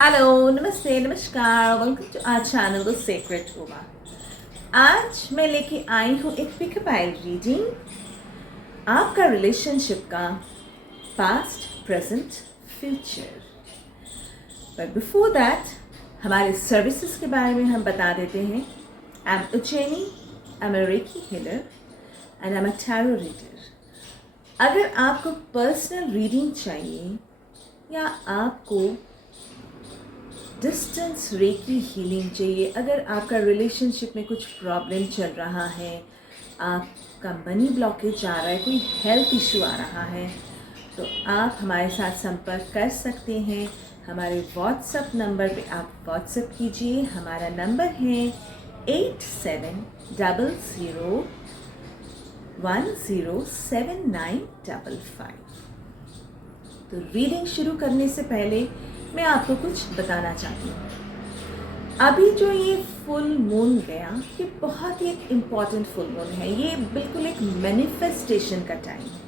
Hello, नमस्ते, नमस्कार। Welcome to our channel the secret Uma. आज मैं लेके आई हूँ एक पिकअपाइल रीडिंग आपका रिलेशनशिप का past, present, future. But before that हमारे सर्विसेज के बारे में हम बता देते हैं। I am Ujjaini, I am a reiki healer and I am a tarot reader. अगर आपको पर्सनल रीडिंग चाहिए या आपको डिस्टेंस रेकी हीलिंग चाहिए, अगर आपका रिलेशनशिप में कुछ प्रॉब्लम चल रहा है, आपका मनी ब्लॉकेज आ रहा है, कोई हेल्थ इशू आ रहा है, तो आप हमारे साथ संपर्क कर सकते हैं। हमारे व्हाट्सएप नंबर पे आप व्हाट्सएप कीजिए। हमारा नंबर है 8700107955। तो रीडिंग शुरू करने से पहले मैं आपको कुछ बताना चाहती हूँ। अभी जो ये फुल मून गया, ये बहुत ही एक इम्पॉर्टेंट फुल मून है। ये बिल्कुल एक मैनिफेस्टेशन का टाइम है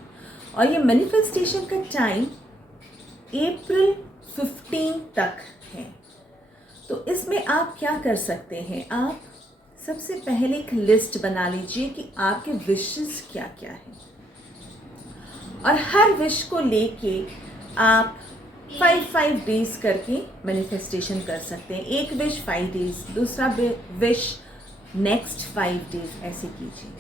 और ये मैनिफेस्टेशन का टाइम अप्रैल 15 तक है। तो इसमें आप क्या कर सकते हैं, आप सबसे पहले एक लिस्ट बना लीजिए कि आपके विशेस क्या क्या हैं और हर विश को लेके आप 5 डेज करके मैनिफेस्टेशन कर सकते हैं। एक विश 5 डेज, दूसरा विश नेक्स्ट 5 डेज, ऐसे कीजिए।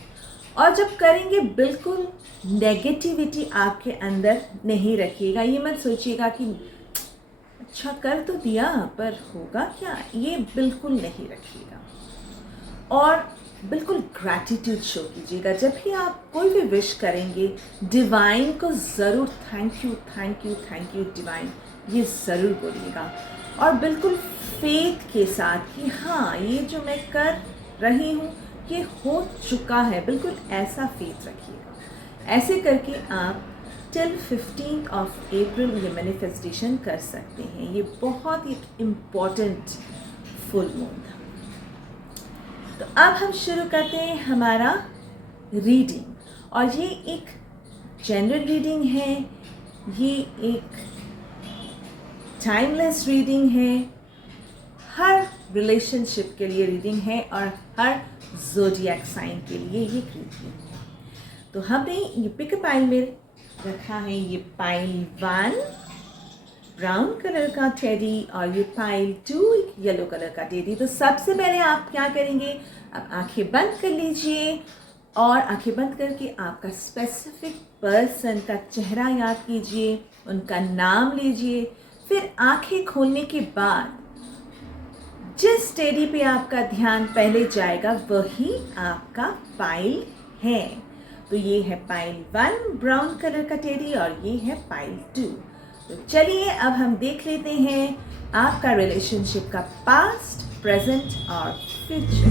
और जब करेंगे बिल्कुल नेगेटिविटी आपके अंदर नहीं रखिएगा। ये मत सोचिएगा कि अच्छा कर तो दिया पर होगा क्या, ये बिल्कुल नहीं रखिएगा। और बिल्कुल ग्रैटिट्यूड शो कीजिएगा। जब भी आप कोई भी विश करेंगे, डिवाइन को ज़रूर thank you thank you thank you divine, ये ज़रूर बोलिएगा। और बिल्कुल फेथ के साथ कि हाँ, ये जो मैं कर रही हूँ ये हो चुका है, बिल्कुल ऐसा फेथ रखिएगा। ऐसे करके आप टिल 15 अप्रैल ये मैनिफेस्टेशन कर सकते हैं। ये बहुत ही इम्पॉर्टेंट फुल मून था। तो अब हम शुरू करते हैं हमारा रीडिंग। और ये एक जनरल रीडिंग है, ये एक टाइमलेस रीडिंग है, हर रिलेशनशिप के लिए रीडिंग है और हर ज़ोडिएक साइन के लिए ये रीडिंग है। तो हमने ये पिक पाइल में रखा है, ये पाइल 1 ब्राउन कलर का टेडी और ये पाइल 2 येलो कलर का टेडी। तो सबसे पहले आप क्या करेंगे, अब आंखें बंद कर लीजिए और आंखें बंद करके आपका स्पेसिफिक पर्सन का चेहरा याद कीजिए, उनका नाम लीजिए। फिर आंखें खोलने के बाद जिस टेडी पे आपका ध्यान पहले जाएगा वही आपका पाइल है। तो ये है पाइल 1 ब्राउन कलर का टेडी और ये है पाइल 2। तो चलिए अब हम देख लेते हैं आपका रिलेशनशिप का पास्ट, प्रेजेंट और फ्यूचर।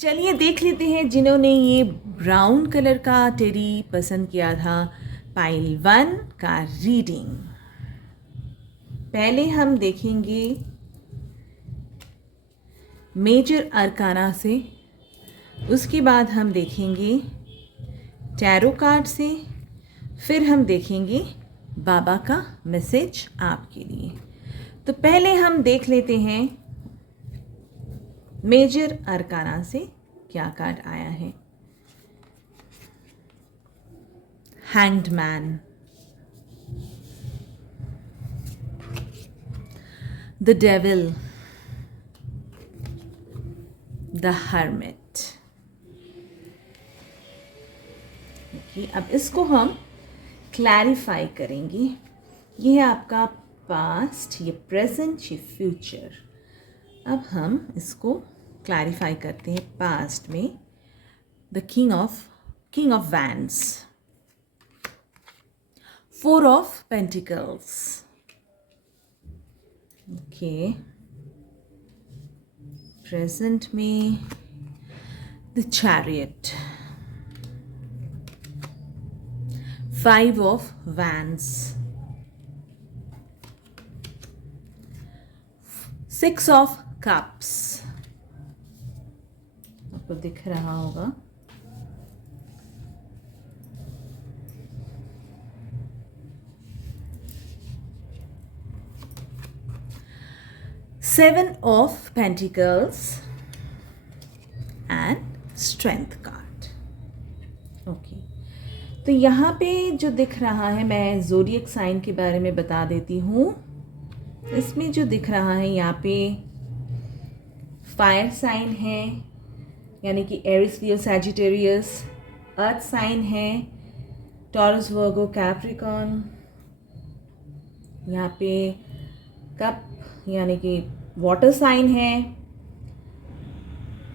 चलिए देख लेते हैं जिन्होंने ये ब्राउन कलर का टेडी पसंद किया था, पाइल 1 का रीडिंग। पहले हम देखेंगे मेजर अरकाना से, उसके बाद हम देखेंगे टैरो कार्ड से, फिर हम देखेंगे बाबा का मैसेज आपके लिए। तो पहले हम देख लेते हैं मेजर अरकाना से क्या कार्ड आया है। Hanged man, the devil, the hermit. अब इसको हम क्लैरिफाई करेंगे। ये है आपका पास्ट, ये प्रेजेंट, ये फ्यूचर। अब हम इसको क्लैरिफाई करते हैं। पास्ट में the king of wands, 4 of pentacles, okay. Present में the chariot, 5 of wands, 6 of cups, आपको दिख रहा होगा 7 of pentacles and strength card. Okay, तो यहाँ पे जो दिख रहा है, मैं ज़ोडिएक साइन के बारे में बता देती हूँ। इसमें जो दिख रहा है यहाँ पे फायर साइन है, यानी कि Aries Leo Sagittarius. Earth sign है टॉरस वर्गो कैप्रिकॉर्न। यहाँ पे कप यानी कि वाटर साइन है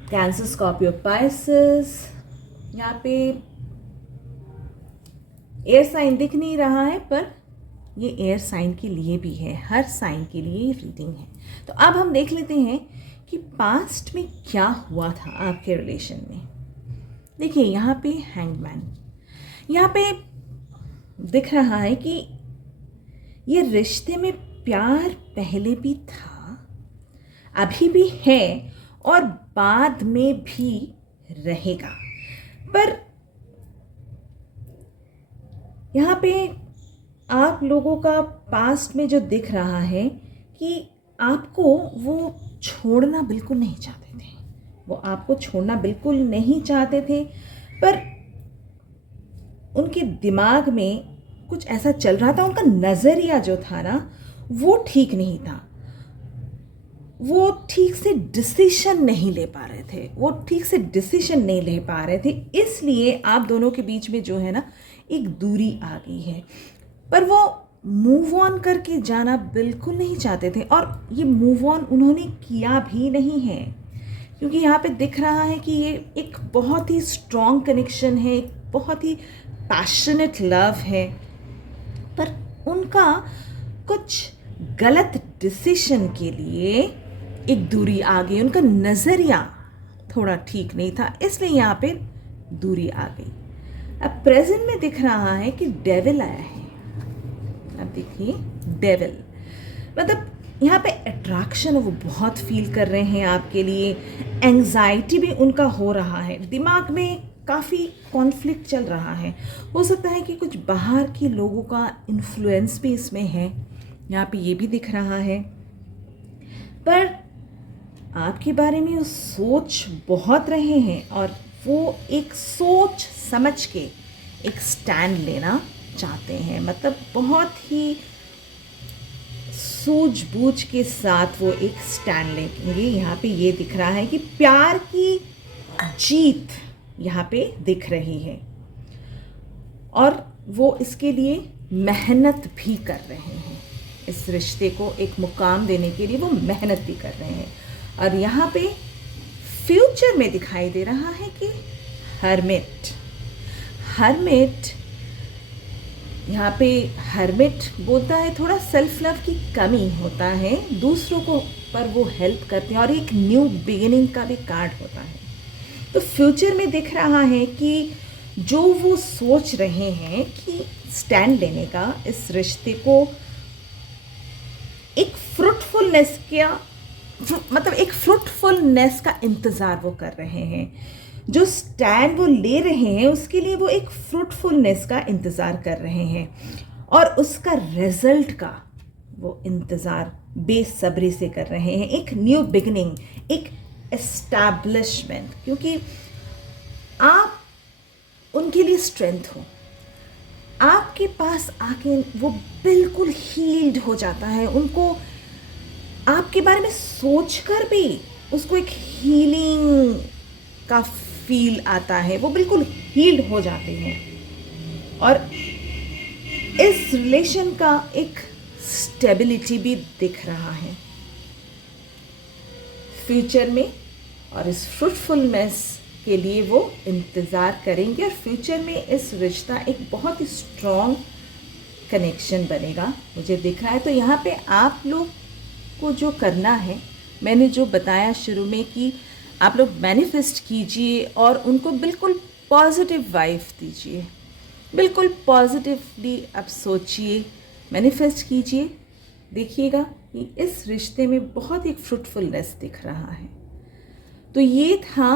कैंसर स्कॉर्पियो पाइसेस। यहाँ पे एयर साइन दिख नहीं रहा है, पर ये एयर साइन के लिए भी है, हर साइन के लिए रीडिंग है। तो अब हम देख लेते हैं कि पास्ट में क्या हुआ था आपके रिलेशन में। देखिए यहाँ पे हैंगमैन, यहाँ पे दिख रहा है कि ये रिश्ते में प्यार पहले भी था, अभी भी है और बाद में भी रहेगा। पर यहाँ पे आप लोगों का पास्ट में जो दिख रहा है कि आपको वो छोड़ना बिल्कुल नहीं चाहते थे, वो आपको छोड़ना बिल्कुल नहीं चाहते थे, पर उनके दिमाग में कुछ ऐसा चल रहा था, उनका नज़रिया जो था ना वो ठीक नहीं था। वो ठीक से डिसीजन नहीं ले पा रहे थे, वो ठीक से डिसीजन नहीं ले पा रहे थे, इसलिए आप दोनों के बीच में जो है ना एक दूरी आ गई है। पर वो मूव ऑन करके जाना बिल्कुल नहीं चाहते थे, और ये मूव ऑन उन्होंने किया भी नहीं है, क्योंकि यहाँ पे दिख रहा है कि ये एक बहुत ही स्ट्रॉन्ग कनेक्शन है, एक बहुत ही पैशनेट लव है, पर उनका कुछ गलत डिसीजन के लिए एक दूरी आ गई। उनका नज़रिया थोड़ा ठीक नहीं था, इसलिए यहाँ पे दूरी आ गई। अब प्रेजेंट में दिख रहा है कि डेविल आया है। अब देखिए डेविल मतलब यहाँ पे अट्रैक्शन वो बहुत फील कर रहे हैं आपके लिए, एंजाइटी भी उनका हो रहा है, दिमाग में काफ़ी कॉन्फ्लिक्ट चल रहा है। हो सकता है कि कुछ बाहर के लोगों का इन्फ्लुएंस भी इसमें है, यहाँ पे ये भी दिख रहा है। पर आपके बारे में वो सोच बहुत रहे हैं, और वो एक सोच समझ के एक स्टैंड लेना चाहते हैं, मतलब बहुत ही सूझबूझ के साथ वो एक स्टैंड लेंगे। यहाँ पे ये दिख रहा है कि प्यार की जीत यहाँ पे दिख रही है, और वो इसके लिए मेहनत भी कर रहे हैं। इस रिश्ते को एक मुकाम देने के लिए वो मेहनत भी कर रहे हैं। और यहाँ पे फ्यूचर में दिखाई दे रहा है कि हर्मिट यहाँ पे हर्मिट बोलता है थोड़ा सेल्फ लव की कमी होता है, दूसरों को पर वो हेल्प करते हैं, और एक न्यू बिगिनिंग का भी कार्ड होता है। तो फ्यूचर में दिख रहा है कि जो वो सोच रहे हैं कि स्टैंड लेने का, इस रिश्ते को एक फ्रूटफुलनेस का इंतज़ार वो कर रहे हैं। जो स्टैंड वो ले रहे हैं उसके लिए वो एक फ्रूटफुलनेस का इंतज़ार कर रहे हैं, और उसका रिजल्ट का वो इंतज़ार बेसब्री से कर रहे हैं। एक न्यू बिगिनिंग, एक एस्टैब्लिशमेंट, क्योंकि आप उनके लिए स्ट्रेंथ हो। आपके पास आके वो बिल्कुल हील्ड हो जाता है, उनको आपके बारे में सोचकर भी उसको एक हीलिंग का फील आता है, वो बिल्कुल हील्ड हो जाते हैं। और इस रिलेशन का एक स्टेबिलिटी भी दिख रहा है फ्यूचर में, और इस फ्रूटफुलनेस के लिए वो इंतज़ार करेंगे, और फ्यूचर में इस रिश्ता एक बहुत ही स्ट्रॉन्ग कनेक्शन बनेगा, मुझे दिख रहा है। तो यहाँ पे आप लोग को जो करना है, मैंने जो बताया शुरू में कि आप लोग मैनिफेस्ट कीजिए और उनको बिल्कुल पॉजिटिव वाइब दीजिए, बिल्कुल पॉजिटिवली आप सोचिए, मैनिफेस्ट कीजिए, देखिएगा कि इस रिश्ते में बहुत एक फ्रूटफुलनेस दिख रहा है। तो ये था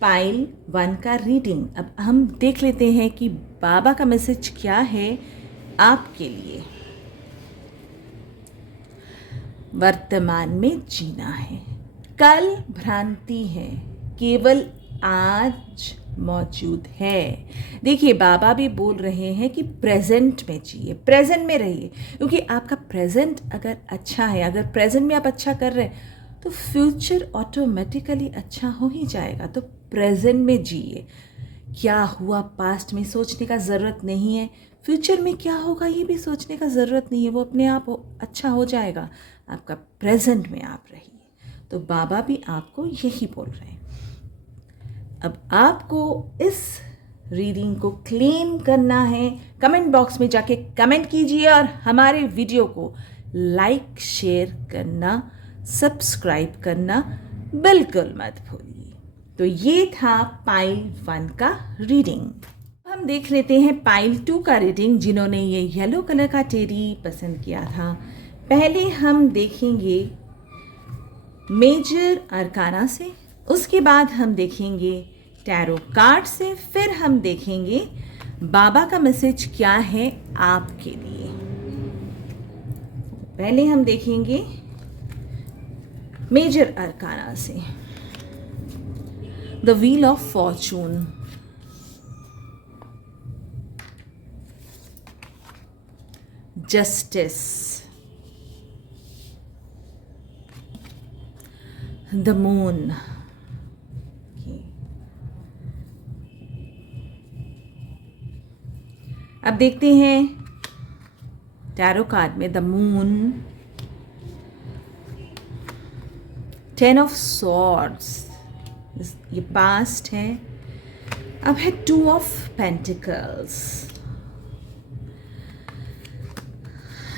पाइल 1 का रीडिंग। अब हम देख लेते हैं कि बाबा का मैसेज क्या है आपके लिए। वर्तमान में जीना है। कल भ्रांति है, केवल आज मौजूद है। देखिए, बाबा भी बोल रहे हैं कि प्रेजेंट में जिए, प्रेजेंट में रहिए, क्योंकि आपका प्रेजेंट अगर अच्छा है, अगर प्रेजेंट में आप अच्छा कर रहे हैं तो फ्यूचर ऑटोमेटिकली अच्छा हो ही जाएगा। तो प्रेजेंट में जिए। क्या हुआ पास्ट में सोचने का ज़रूरत नहीं है, फ्यूचर में क्या होगा ये भी सोचने का ज़रूरत नहीं है, वो अपने आप अच्छा हो जाएगा। आपका प्रेजेंट में आप रहिए। तो बाबा भी आपको यही बोल रहे हैं। अब आपको इस रीडिंग को क्लेम करना है। कमेंट बॉक्स में जाके कमेंट कीजिए और हमारे वीडियो को लाइक, शेयर करना, सब्सक्राइब करना बिल्कुल मत भूलिए। तो ये था पाइल 1 का रीडिंग। हम देख लेते हैं पाइल 2 का रीडिंग, जिन्होंने ये येलो कलर का टेडी पसंद किया था। पहले हम देखेंगे मेजर अरकाना से, उसके बाद हम देखेंगे टैरो कार्ड से, फिर हम देखेंगे बाबा का मैसेज क्या है आपके लिए। पहले हम देखेंगे मेजर अरकाना से, the wheel of Fortune, justice, the moon. अब देखते हैं टैरो कार्ड में द मून, 10 ऑफ सॉर्ड्स, ये पास्ट है। अब है 2 of pentacles,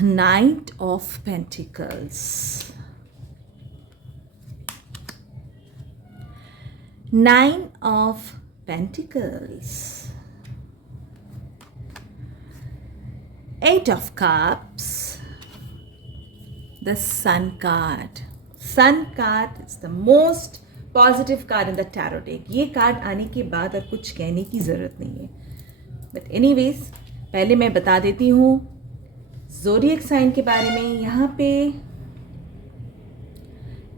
night of pentacles, nine of pentacles, 8 of cups, the sun card. Sun card is the most positive card in the tarot deck. ये card आने के बाद अब कुछ कहने की ज़रूरत नहीं है। बट एनीवेज, पहले मैं बता देती हूँ ज़ोडिएक साइन के बारे में। यहाँ पे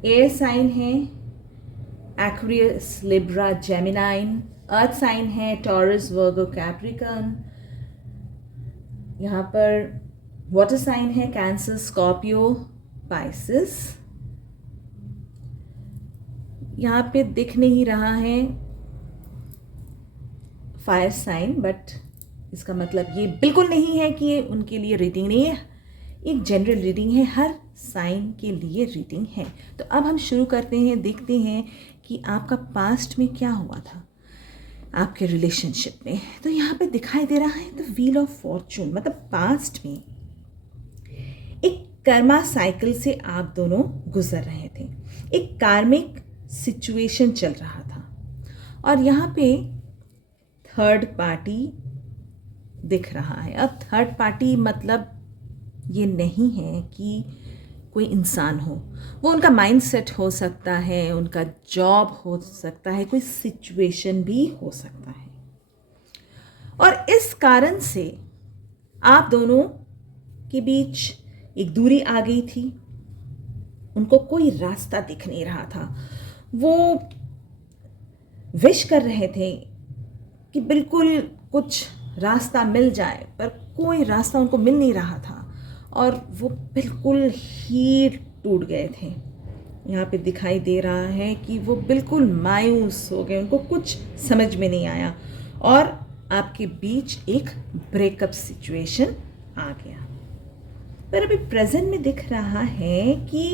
एयर साइन है एक्वेरियस, लिब्रा, जेमिनाइन। अर्थ साइन है टॉरस, वर्गो, कैप्रिकॉर्न। यहाँ पर वाटर साइन है कैंसर, स्कॉर्पियो, पाइसिस। यहाँ पे दिख नहीं रहा है फायर साइन, बट इसका मतलब ये बिल्कुल नहीं है कि ये उनके लिए रीडिंग नहीं है, एक जनरल रीडिंग है, हर साइन के लिए रीडिंग है। तो अब हम शुरू करते हैं, देखते हैं कि आपका पास्ट में क्या हुआ था आपके रिलेशनशिप में। तो यहाँ पे दिखाई दे रहा है द व्हील ऑफ फॉर्चून, मतलब पास्ट में एक कर्मा साइकिल से आप दोनों गुजर रहे थे, एक कार्मिक सिचुएशन चल रहा था। और यहाँ पे थर्ड पार्टी दिख रहा है। अब थर्ड पार्टी मतलब ये नहीं है कि कोई इंसान हो, वो उनका माइंडसेट हो सकता है, उनका जॉब हो सकता है, कोई सिचुएशन भी हो सकता है। और इस कारण से आप दोनों के बीच एक दूरी आ गई थी, उनको कोई रास्ता दिख नहीं रहा था। वो विश कर रहे थे कि बिल्कुल कुछ रास्ता मिल जाए, पर कोई रास्ता उनको मिल नहीं रहा था और वो बिल्कुल ही टूट गए थे। यहाँ पे दिखाई दे रहा है कि वो बिल्कुल मायूस हो गए, उनको कुछ समझ में नहीं आया और आपके बीच एक ब्रेकअप सिचुएशन आ गया। पर अभी प्रेजेंट में दिख रहा है कि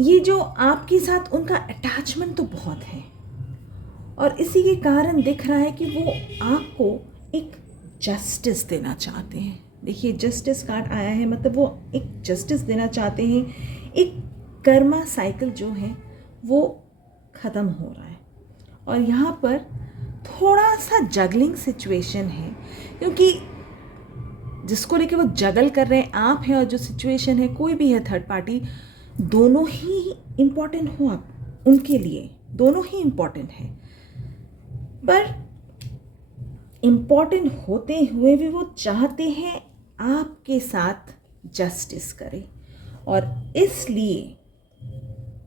ये जो आपके साथ उनका अटैचमेंट तो बहुत है और इसी के कारण दिख रहा है कि वो आपको एक जस्टिस देना चाहते हैं। देखिए, जस्टिस कार्ड आया है, मतलब वो एक जस्टिस देना चाहते हैं। एक कर्मा साइकिल जो है वो ख़त्म हो रहा है और यहाँ पर थोड़ा सा जगलिंग सिचुएशन है, क्योंकि जिसको लेके वो जगल कर रहे हैं आप हैं और जो सिचुएशन है कोई भी है थर्ड पार्टी, दोनों ही इम्पॉर्टेंट हो आप उनके लिए, दोनों ही इम्पॉर्टेंट है। पर इम्पॉर्टेंट होते हुए भी वो चाहते हैं आपके साथ जस्टिस करे, और इसलिए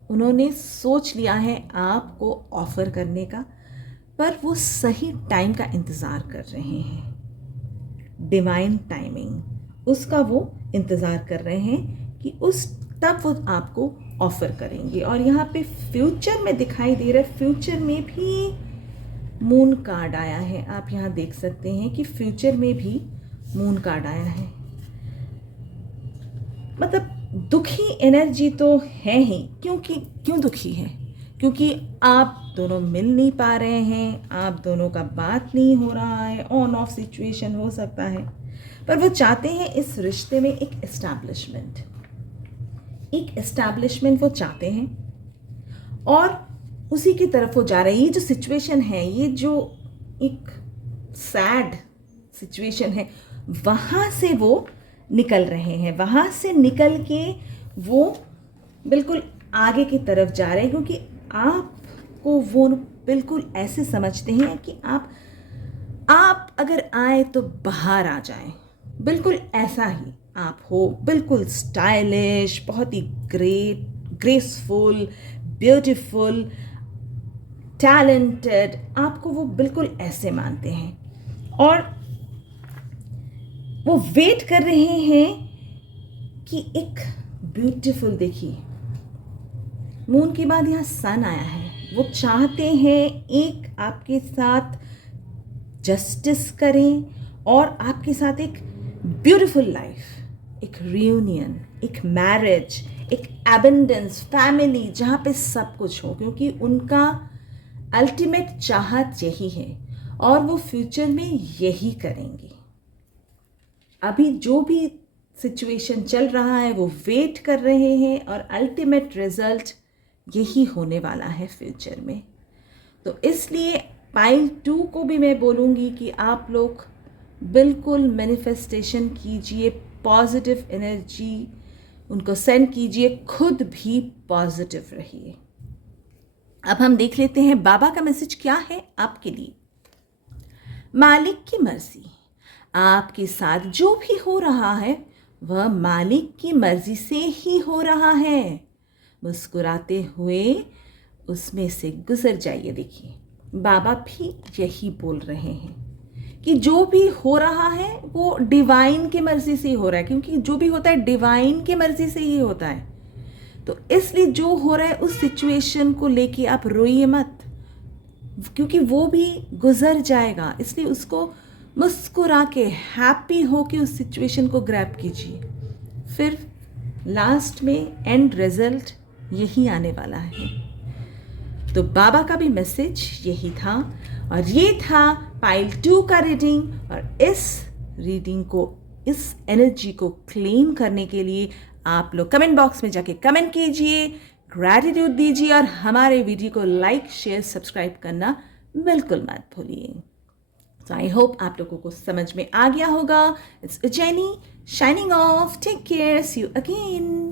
उन्होंने सोच लिया है आपको ऑफ़र करने का, पर वो सही टाइम का इंतज़ार कर रहे हैं। डिवाइन टाइमिंग, उसका वो इंतज़ार कर रहे हैं कि उस तब वो आपको ऑफ़र करेंगे। और यहाँ पे फ्यूचर में दिखाई दे रहा है, फ्यूचर में भी मून कार्ड आया है। आप यहाँ देख सकते हैं कि फ्यूचर में भी मून कार्ड आया है। मतलब दुखी एनर्जी तो है ही, क्यों दुखी है? क्योंकि आप दोनों मिल नहीं पा रहे हैं, आप दोनों का बात नहीं हो रहा है, ऑन ऑफ सिचुएशन हो सकता है, पर वो चाहते हैं इस रिश्ते में एक एस्टैब्लिशमेंट वो चाहते हैं, और उसी की तरफ वो जा रहे हैं। ये जो सिचुएशन है, ये जो एक सैड सिचुएशन है, वहाँ से वो निकल रहे हैं, वहाँ से निकल के वो बिल्कुल आगे की तरफ जा रहे हैं, क्योंकि आपको वो बिल्कुल ऐसे समझते हैं कि आप अगर आए तो बाहर आ जाएं, बिल्कुल ऐसा ही आप हो, बिल्कुल स्टाइलिश, बहुत ही ग्रेसफुल, ब्यूटीफुल, टैलेंटेड, आपको वो बिल्कुल ऐसे मानते हैं। और वो वेट कर रहे हैं कि एक ब्यूटीफुल, देखिए मून के बाद यहाँ सन आया है, वो चाहते हैं एक आपके साथ जस्टिस करें और आपके साथ एक ब्यूटीफुल लाइफ, एक रियूनियन, एक मैरिज, एक एबंडेंस, फैमिली जहाँ पे सब कुछ हो, क्योंकि उनका अल्टीमेट चाहत यही है और वो फ्यूचर में यही करेंगे। अभी जो भी सिचुएशन चल रहा है वो वेट कर रहे हैं, और अल्टीमेट रिजल्ट यही होने वाला है फ्यूचर में। तो इसलिए पाइल 2 को भी मैं बोलूँगी कि आप लोग बिल्कुल मैनिफेस्टेशन कीजिए, पॉजिटिव एनर्जी उनको सेंड कीजिए, खुद भी पॉजिटिव रहिए। अब हम देख लेते हैं बाबा का मैसेज क्या है आपके लिए। मालिक की मर्जी, आपके साथ जो भी हो रहा है वह मालिक की मर्जी से ही हो रहा है। मुस्कुराते हुए उसमें से गुजर जाइए। देखिए बाबा भी यही बोल रहे हैं कि जो भी हो रहा है वो डिवाइन की मर्जी से ही हो रहा है, क्योंकि जो भी होता है डिवाइन की मर्जी से ही होता है। तो इसलिए जो हो रहा है उस सिचुएशन को लेके आप रोइए मत, क्योंकि वो भी गुजर जाएगा। इसलिए उसको मुस्कुरा के, हैप्पी हो के उस सिचुएशन को ग्रैब कीजिए, फिर लास्ट में एंड रिजल्ट यही आने वाला है। तो बाबा का भी मैसेज यही था, और ये था पाइल 2 का रीडिंग। और इस रीडिंग को, इस एनर्जी को क्लेम करने के लिए आप लोग कमेंट बॉक्स में जाके कमेंट कीजिए, ग्रैटिट्यूड दीजिए, और हमारे वीडियो को लाइक, शेयर, सब्सक्राइब करना बिल्कुल मत भूलिए। तो आई होप आप लोगों को समझ में आ गया होगा। It's Ujjaini signing off, take care, see you again.